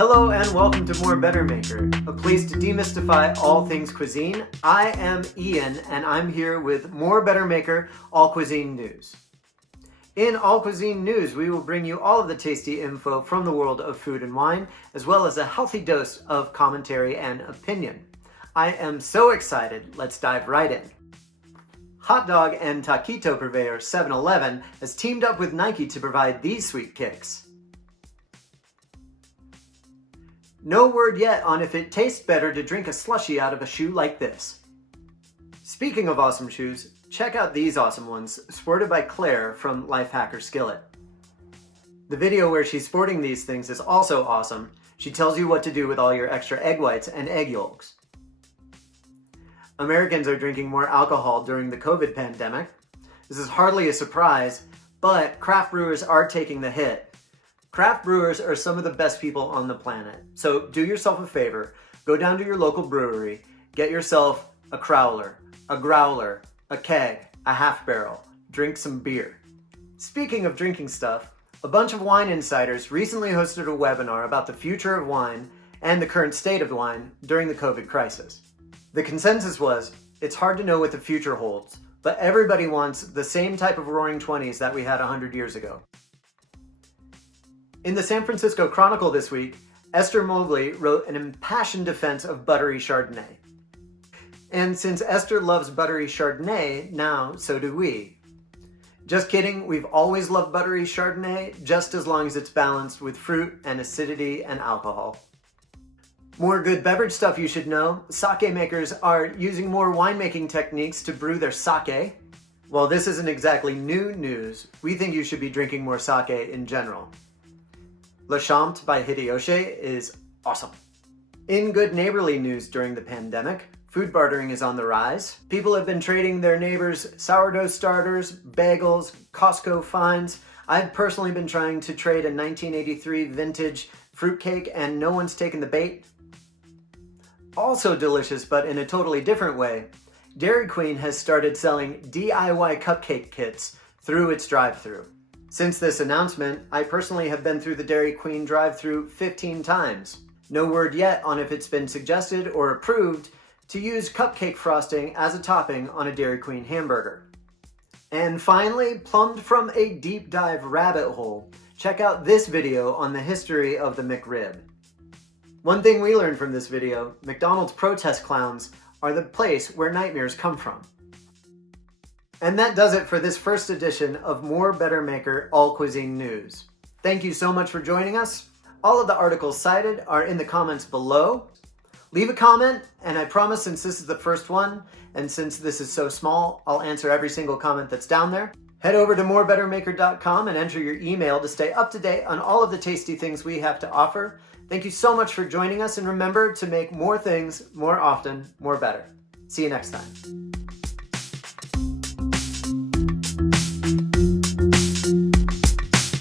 Hello and welcome to More Better Maker, a place to demystify all things cuisine. I am Ian and I'm here with More Better Maker All Cuisine News. In All Cuisine News, we will bring you all of the tasty info from the world of food and wine, as well as a healthy dose of commentary and opinion. I am so excited, let's dive right in. Hot dog and taquito purveyor 7-Eleven has teamed up with Nike to provide these sweet kicks. No word yet on if it tastes better to drink a slushie out of a shoe like this. Speaking of awesome shoes, check out these awesome ones, sported by Claire from Lifehacker Skillet. The video where she's sporting these things is also awesome. She tells you what to do with all your extra egg whites and egg yolks. Americans are drinking more alcohol during the COVID pandemic. This is hardly a surprise, but craft brewers are taking the hit. Craft brewers are some of the best people on the planet. So do yourself a favor, go down to your local brewery, get yourself a crowler, a growler, a keg, a half barrel, drink some beer. Speaking of drinking stuff, a bunch of wine insiders recently hosted a webinar about the future of wine and the current state of wine during the COVID crisis. The consensus was, it's hard to know what the future holds, but everybody wants the same type of roaring 20s that we had 100 years ago. In the San Francisco Chronicle this week, Esther Mobley wrote an impassioned defense of buttery Chardonnay. And since Esther loves buttery Chardonnay, now so do we. Just kidding, we've always loved buttery Chardonnay, just as long as it's balanced with fruit and acidity and alcohol. More good beverage stuff you should know. Sake makers are using more winemaking techniques to brew their sake. While this isn't exactly new news, we think you should be drinking more sake in general. Le Champ by Hideyoshi is awesome. In good neighborly news during the pandemic, food bartering is on the rise. People have been trading their neighbors' sourdough starters, bagels, Costco finds. I've personally been trying to trade a 1983 vintage fruitcake and no one's taken the bait. Also delicious, but in a totally different way, Dairy Queen has started selling DIY cupcake kits through its drive-thru. Since this announcement, I personally have been through the Dairy Queen drive-thru 15 times. No word yet on if it's been suggested or approved to use cupcake frosting as a topping on a Dairy Queen hamburger. And finally, plumbed from a deep dive rabbit hole, check out this video on the history of the McRib. One thing we learned from this video, McDonald's protest clowns are the place where nightmares come from. And that does it for this first edition of More Better Maker All Cuisine News. Thank you so much for joining us. All of the articles cited are in the comments below. Leave a comment, and I promise since this is the first one, and since this is so small, I'll answer every single comment that's down there. Head over to morebettermaker.com and enter your email to stay up to date on all of the tasty things we have to offer. Thank you so much for joining us, and remember to make more things, more often, more better. See you next time.